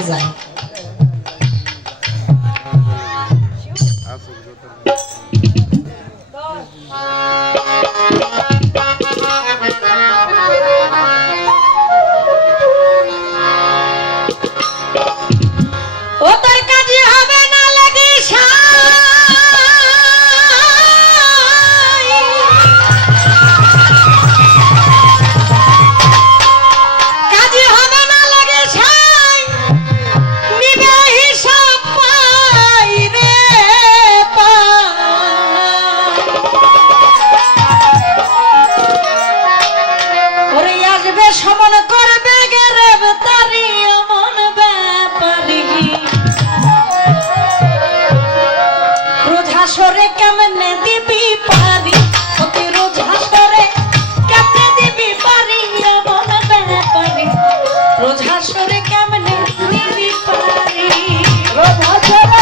নিয়ে যায়। ও তোর কাজে হবে না লাগে কাজে হবে না লাগে ছাই নিবে হিসাব পাই রে ওরে আসবে সমান করবে গ্রেফতারি এমন ব্যাপারি রোজ হাসরে কেমনে দিবি পারি অতি রোজ হাসরে কেমনে দিবি পারি এমন ব্যাপারি রোজ হাসরে কেমনে দিবি পারি রোজ হাসরে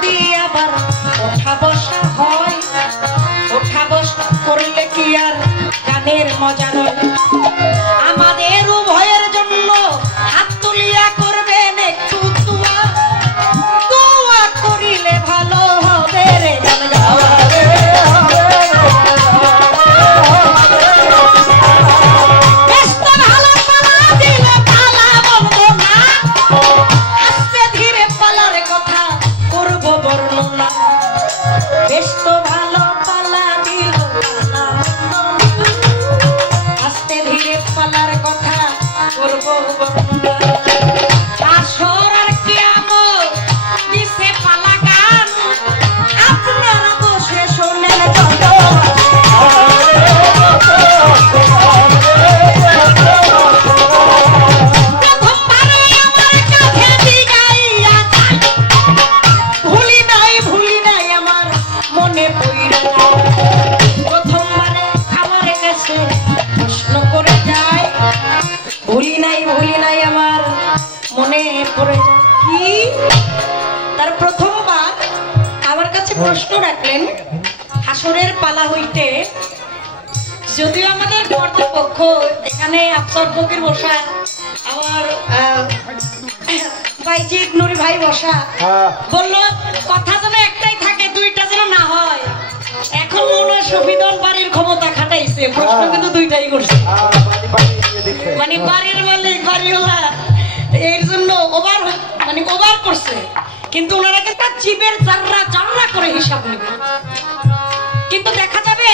যদি আবার ওঠা বসা হয়, ওঠা বসা করলে কি আর গানের মজা রয়? আমাদের উভয়ের জন্য হাত তুলিয়া করবেন একটু দোয়া, দোয়া করিলে ভালো হবে রে গান গাওয়া। ভুলি নাই আমার মনে পড়ে যায় কি। তার প্রথমবার আমার কাছে প্রশ্ন রাখলেন হাসরের পালা হইতে, যদিও আমাদের কর্তৃপক্ষ এখানে আফসর ফকির বসা, আমার বাইজিদ নুরি ভাই বসা, বললো কথা যেন একটাই থাকে, দুইটা যেন না হয়। এখন মনে হয় শফিদন বাড়ির ক্ষমতা খাটাইছে, প্রশ্ন কিন্তু দুইটাই করছে, মানে বাড়ির মালিক বাড়িওয়ালা এর জন্য ওভার করছে। কিন্তু ওনারা কিন্তু জীবের জাররা জাররা করে হিসাব নেবে। কিন্তু দেখা যাবে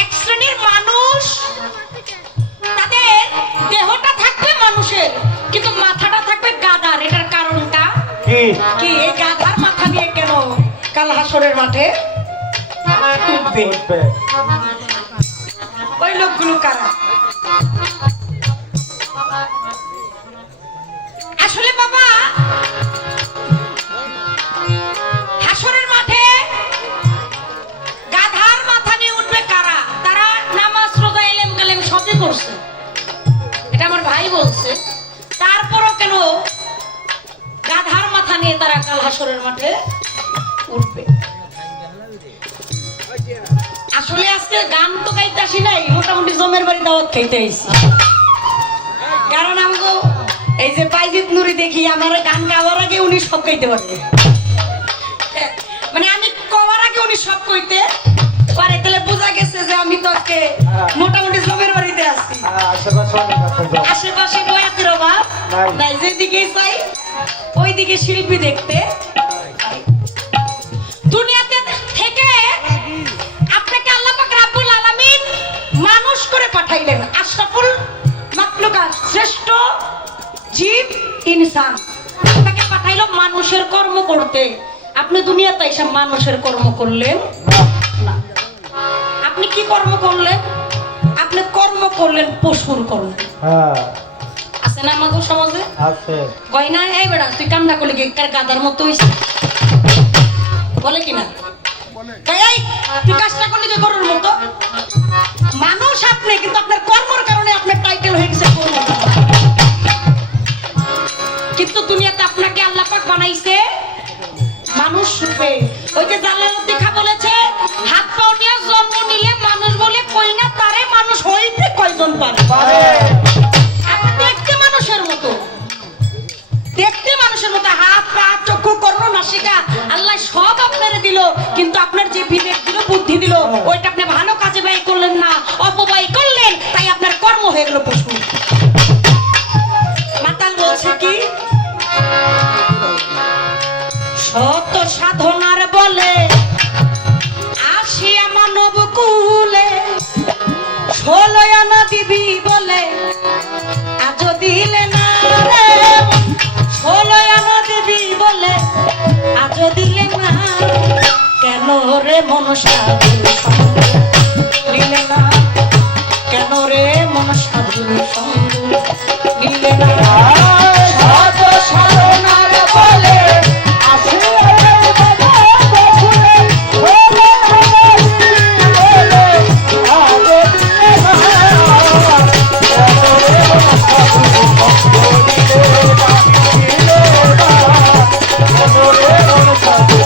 এক শ্রেণীর মানুষ, তাদের দেহটা থাকবে মানুষের কিন্তু মাথাটা থাকবে গাধার। এটার কারণটা কি? এই গাধার মাথা দিয়ে কেন কাল হাসরের মাঠে উঠবে? ওই লোকগুলো কারা? আসলে বাবা, হাসরের মাঠে গাধার মাথা নিয়ে উঠবে কারা? তারা নামাজ রোজা এলেম কালেম সবই করছে, এটা আমার ভাই বলছে। তারপরও কেন গাধার মাথা নিয়ে তারা কাল হাসরের মাঠে উঠবে? আসলে আজকে গান তো গাইতে আসি নাই, মোটামুটি জমের বাড়ি দাওয়াত খাইতে আইছি। কারণ আমাকে এই যে বাইজিদ নুরি দেখি আমার গান গাওয়ার আগে উনি সব গাইতে পারবে, মানে আমি কওয়ার আগে উনি সব কইতে পারে। তাহলে বোঝা গেছে যে আমি তো আজকে মোটামুটি জমের বাড়িতে আসছি। আশেপাশে বয়াতের অভাব নাই, যেদিকেই চাই ওই দিকে শিল্পী দেখতে। দুনিয়াতে থেকে আপনাকে আল্লাহ পাক রাব্বুল আলামিন মানুষ করে পাঠাইলেন, আশরাফুল মাখলুকাত, শ্রেষ্ঠ জীব ইনসান। আপনাকে পাঠাইলো মানুষের কর্ম করতে। আপনি দুনিয়াতে এসে মানুষের কর্ম করলেন না। আপনি কি কর্ম করলেন? আপনি কর্ম করলেন পশুর কর্ম। আছে না আমাদের সমাজে? আছে। কই না এই বেটা তুই কান্না করলি কি গাদার মতো হইছিস, বলে কিনা? এই তুই কাজটা করলি কি গরুর মতো? মানুষ আপনি, কিন্তু আপনার কর্মের কারণে আপনার টাইটেল হয়ে গেছে গরু। কিন্তু দুনিয়াতে আপনাকে আল্লাহ পাক বানাইছে মানুষ রূপে। ওই যে জালালউদ্দিন খাঁ বলেছে, হাত পাও নিয়ে জন্ম নিলে মানুষ বলে কই না তারে মানুষ হইতে কয়জন পারে? আপনি দেখতে মানুষের মতো, দেখতে মানুষের মতো, হাত পা চক্ষু কর্ণ নাসিকা আল্লাহ সব আপনারে দিল, কিন্তু আপনার যে বিবেক দিল, বুদ্ধি দিল, ওইটা আপনি ভালো কাজে ব্যয় করলেন না, অপব্যয় করলেন, তাই আপনার কর্ম হয়ে গেল পশু। মাতাল বলছে কি, শত সাধনার বলে আসিয়া মানব কুলে, 16 আনা দিবি বলে আজ দিলে না রে, 16 আনা দিবি বলে আজ দিলে না, কেন রে মন সাধুর সঙ্গ নিলে না, কেন রে মন সাধুর সঙ্গ নিলে না। শত সাধনার বলে Oh,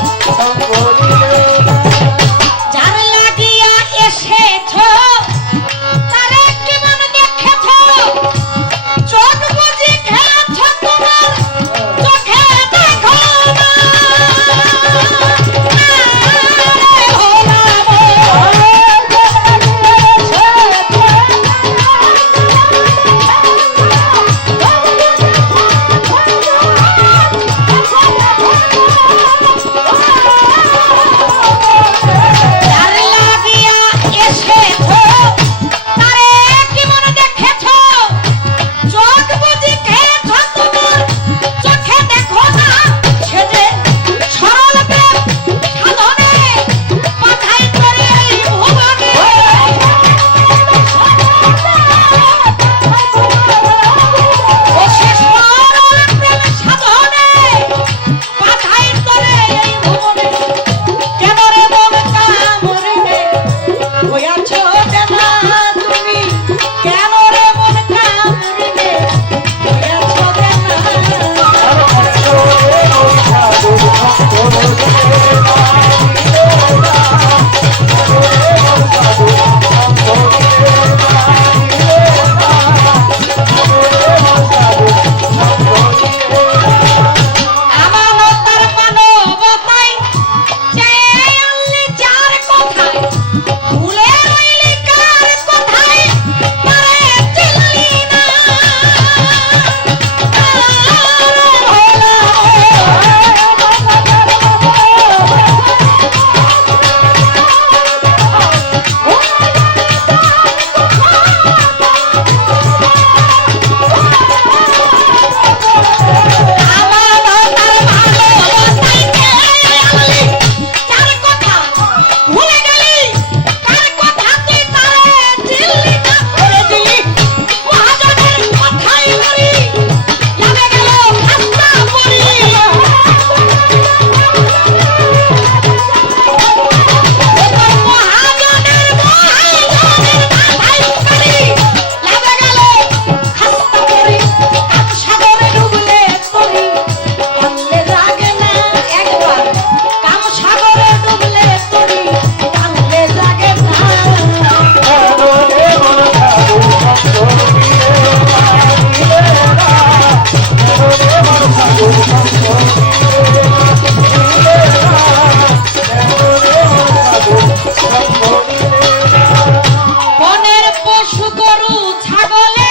বনের পশু গরু ছাগলে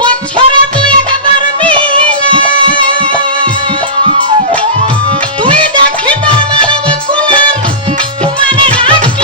বছরে তুই একবার মিলে তুই দেখি তোর মানব কুলের মানে রাখলি না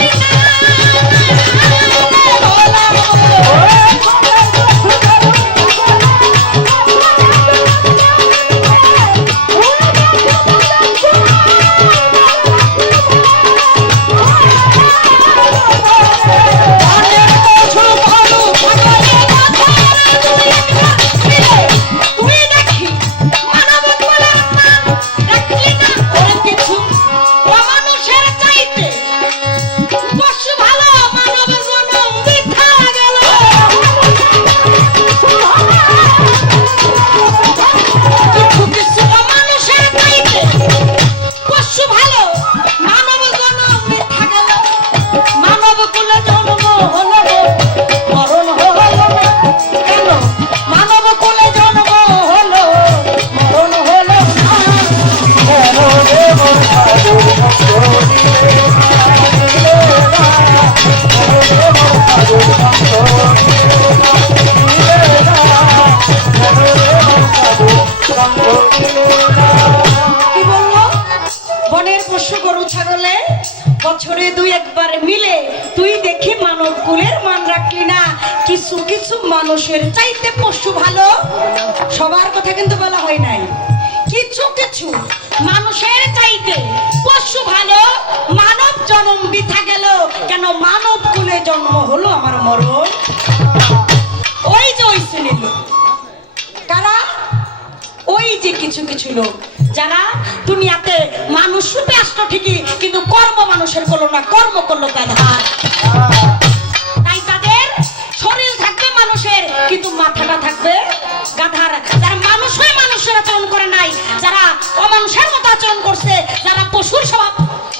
বছরে দুই একবার মিলে তুই দেখি মানব কুলের মান রাখলি না কিছু কিছু মানুষের চাইতে পশু ভালো সবার কথা কিন্তু বলা হয় নাই কিছু কিছু মানুষের চাইতে পশু ভালো মানব জন্ম বৃথা গেল কেন মানব কুলে জন্ম হলো আমার মরণ ওই যে ওই শ্রেণীর লোক কারা ওই যে কিছু কিছু লোক যারা দুনিয়াতে মানুষ রূপে আসলো ঠিকই কিন্তু কর্ম মানুষের করলো না কর্ম করলো গাধার তাই তাদের শরীর থাকবে মানুষের কিন্তু মাথাটা থাকবে গাধার যারা মানুষ হয়ে মানুষের আচরণ করে নাই যারা অমানুষের মতো আচরণ করছে যারা পশুর স্বভাব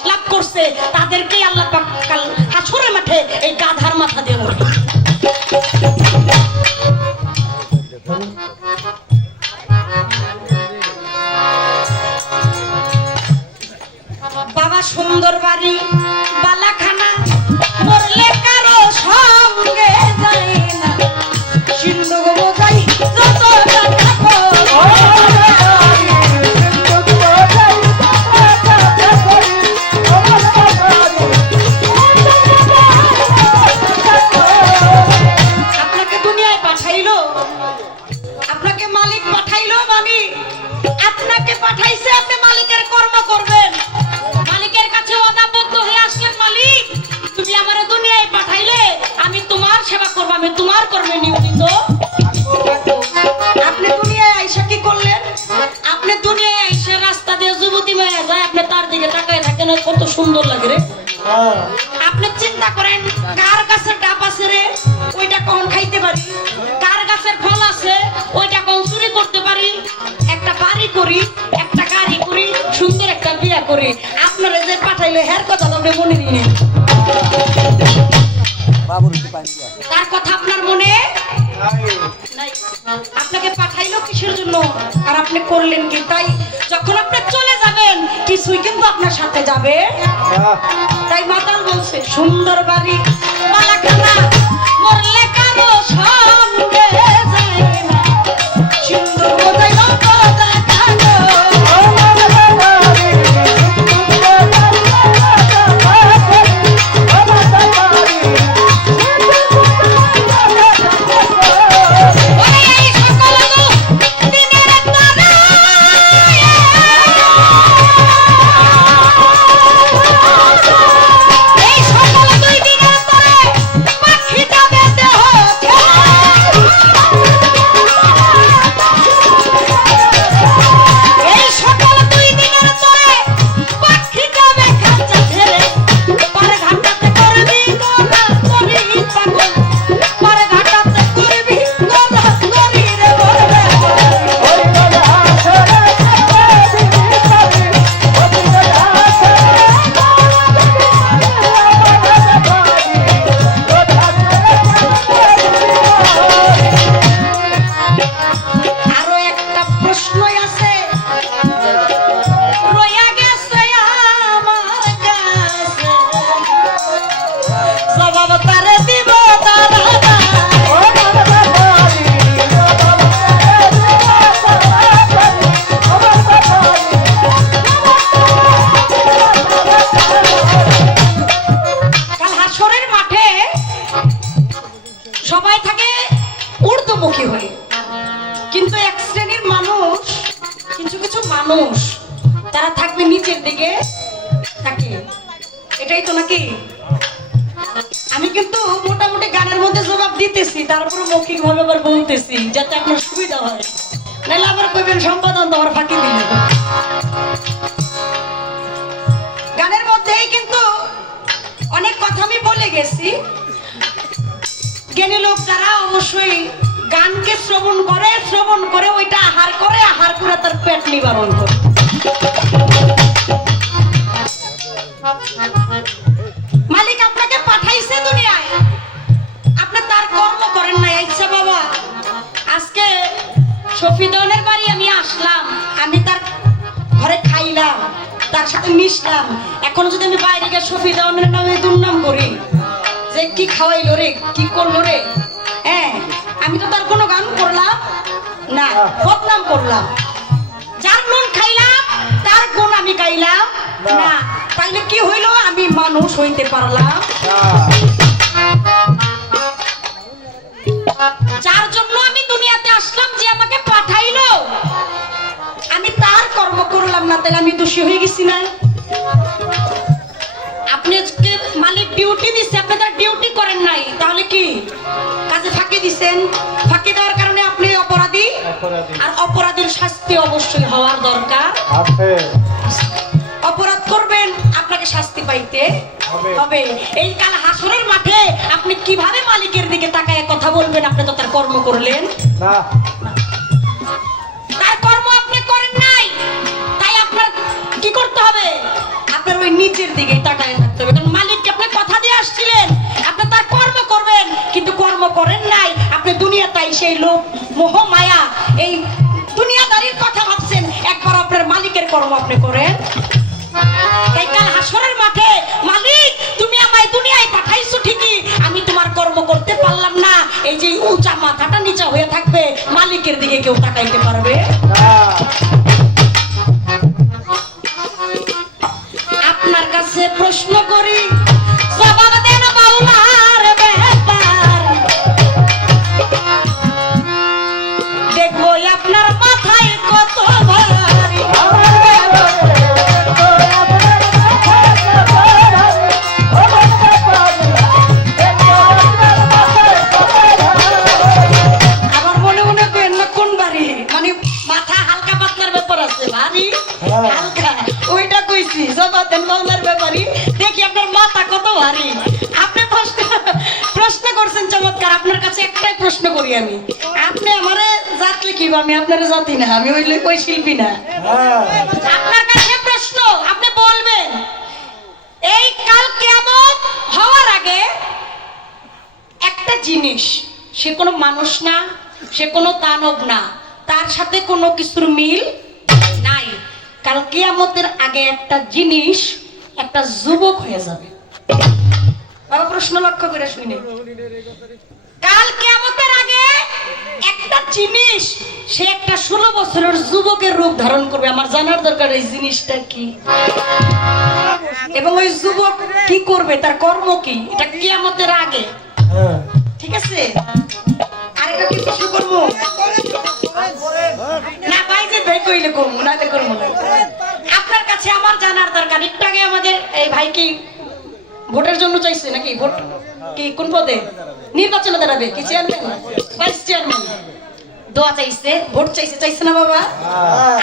লাভ করছে তাদেরকে আল্লাহ পাক কাল হাসরের মাঠে এই গাধার মাথা দিয়ে মরবে বাবা সুন্দর বাড়ি বালাখানা মরলে কারো সঙ্গে যায় না সিন্ধু বোঝাই যত আপনাকে দুনিয়ায় পাঠাইলো আপনাকে মালিক পাঠাইলো মানে আপনাকে পাঠাইছে আপনি মালিকের কর্ম করবেন মালিকের কাছে ওয়াদাবদ্ধ হয়ে আসলেন মালিক তুমি আমারে দুনিয়ায় পাঠাইলে আমি তোমার সেবা করব আমি তোমার কর্মে নিয়োজিত আপনি দুনিয়ায় আইসা কি করলেন আপনি দুনিয়ায় আইসা রাস্তা দিয়ে যুবতী মেয়ে যায় আপনি তার দিকে তাকায় থাকেন কত সুন্দর লাগে রে আপনি চিন্তা করেন কার গাছের ডাব আছে রে ওইটা কখন খাইতে পারি কার গাছের ফল আছে ওইটা কখন চুরি করতে পারি একটা বাড়ি করি একটা গাড়ি করি সুন্দর একটা বিয়ে করি আপনারা যে পাঠাইলে হের কথা আপনি মনে নিয়ে তার কথা আপনার মনে নাই আপনাকে পাঠাইলো কিসের জন্য আর আপনি করলেন কি তাই যখন আপনি চলে যাবেন কিছুই কিন্তু আপনার সাথে যাবে তাই মাতাল বলছে সুন্দর বাড়ি বালাখানা মরলে কারো সঙ্গে যায় না সিন্ধু বোঝাই কিছু কিছু মানুষ তারা থাকবে নিচের দিকে থাকে, এটাই তো নাকি? আমি কিন্তু মোটামুটি গানের মধ্যে জবাব দিতেছি, তারপরে মৌখিক ভাবে আবার বলতেছি যাতে আপনার সুবিধা হয়, নাহলে আবার কইবেন সম্পাদন তো আমার ফাঁকি দিলে। গানের মধ্যেই কিন্তু অনেক কথা আমি বলে গেছি। জ্ঞানী লোক যারা অবশ্যই গানকে শ্রবণ করে ওইটা আহার করে তার পেট নিবারণ করে। মালিক আপনাকে পাঠাইছে দুনিয়ায়, আপনি তার কর্ম করেন না। ইচ্ছা বাবা, আজকে শফিদনের বাড়ি আমি আসলাম, আমি তার ঘরে খাইলাম, তার সাথে মিশলাম। এখন যদি আমি বাইরে গিয়ে শফিদনের নামে দুর্নাম করি যে কি খাওয়াইলো রে, কি করলো রে, হ্যাঁ, আমি তো তার কোনো গান করলাম না, বদনাম করলাম। যার নুন খাইলাম তার গুণ আমি গাইলাম না, তাইলে কি হইলো? আমি মানুষ হইতে পারলাম। যার জন্য আমি দুনিয়াতে আসলাম, যে আমাকে পাঠাইলো, আমি তার কর্ম করলাম না, তাহলে আমি দোষী হয়ে গেছি না? আপনি আজকে মালিক ডিউটি দিচ্ছে, আপনি তার ডিউটি করেন নাই, তাহলে কি কাজে ফাঁকি দিচ্ছেন? ফাঁকি দেওয়ার কারণে আপনি অপরাধী, আর অপরাধীর শাস্তি অবশ্যই হওয়ার দরকার আছে। অপরাধ করবেন, আপনাকে শাস্তি পাইতে হবে। এই কাল হাসরের মাঠে আপনি কিভাবে মালিকের দিকে তাকায় কথা বলবেন? আপনি তো তার কর্ম করলেন না, তার কর্ম আপনি করেন নাই, তাই আপনার কি করতে হবে? আপনার ওই নিচের দিকে তাকায় থাকতে হবে। কারণ মালিককে আপনি কথা দিয়ে আসছিলেন আপনি তার কর্ম করবেন, কিন্তু কর্ম করেন নাই। আপনি দুনিয়াটাই সেই লোভ মোহ মায়া এই দুনিয়াদারির কথা ভাবছেন, একবার আপনার মালিকের কর্ম আপনি করেন। তাই কাল হাসরের মাঠে, মালিক তুমি আমায় দুনিয়ায় পাঠাইছো ঠিকই, আমি তোমার কর্ম করতে পারলাম না, এই যে উঁচা মাথাটা নিচা হয়ে থাকবে, মালিকের দিকে কেউ তাকাইতে পারবে না। আপনার কাছে প্রশ্ন করি, জবাব দেন বাউলার ব্যাপার, দেখবো আপনার মাথায় কত ভারী। আমার মনে মনে করেন না কোন বাড়ি, মানে মাথা হালকা পাতলার ব্যাপার আছে, ভারী হালকা, ওইটা কইছি। জবাব দেন বাউলার ব্যাপারী, দেখি আপনার মাথা কত ভারী। আপনি প্রশ্ন করছেন চমৎকার। আপনার কাছে একটাই প্রশ্ন করি আমি, আপনি আমারে জাত লিখিব, আমি আপনার জাতি না, আমি ওই শিল্পী না। আপনার কাছে প্রশ্ন, আপনি বলবেন এই কাল কিয়ামত হওয়ার আগে একটা জিনিস, সে কোনো মানুষ না, সে কোনো দানব না, তার সাথে কোনো কিছুর মিল নাই। কাল কিয়ামতের আগে একটা জিনিস একটা যুবক হয়ে যাবে। বাবা প্রশ্ন লক্ষ্য করে শুনে, কাল কিয়ামতের আগে একটা জিনিস সে একটা 16 বছরের যুবকের রূপ ধারণ করবে। আমার জানার দরকার এই জিনিসটা কি, এবং ওই যুবক কি করবে, তার কর্ম কি, এটা কিয়ামতের আগে। ঠিক আছে, আরেকটা কি প্রশ্ন করবো না? বাইরে ভাই কইলে করবো না, করবো না। আপনার কাছে আমার জানার দরকার, একটু আগে আমাদের এই ভাই কি ভোটের জন্য চাইছে নাকি? ভোট কি কোন পদে নির্বাচনে দাঁড়াবে? কি চেয়ারম্যান, ভাইস চেয়ারম্যান? দোয়া চাইছে, ভোট চাইছে, চাইছে না বাবা?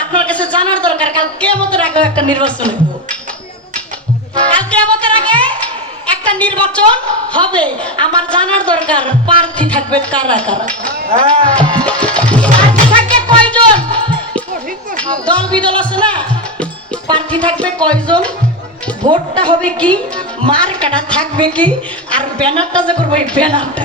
আপনার কাছে জানার দরকার, কাল কিয়ামতের আগে একটা নির্বাচন হবে। কাল কিয়ামতের আগে একটা নির্বাচন হবে, আমার জানার দরকার প্রার্থী থাকবে কারা কারা, প্রার্থী থাকবে কয়জন, দল বিদল আছে না, প্রার্থী থাকবে কয়জন, ভোটটা হবে কি, মার্কাটা থাকবে কি, আর ব্যানারটা যে করবো এই ব্যানারটা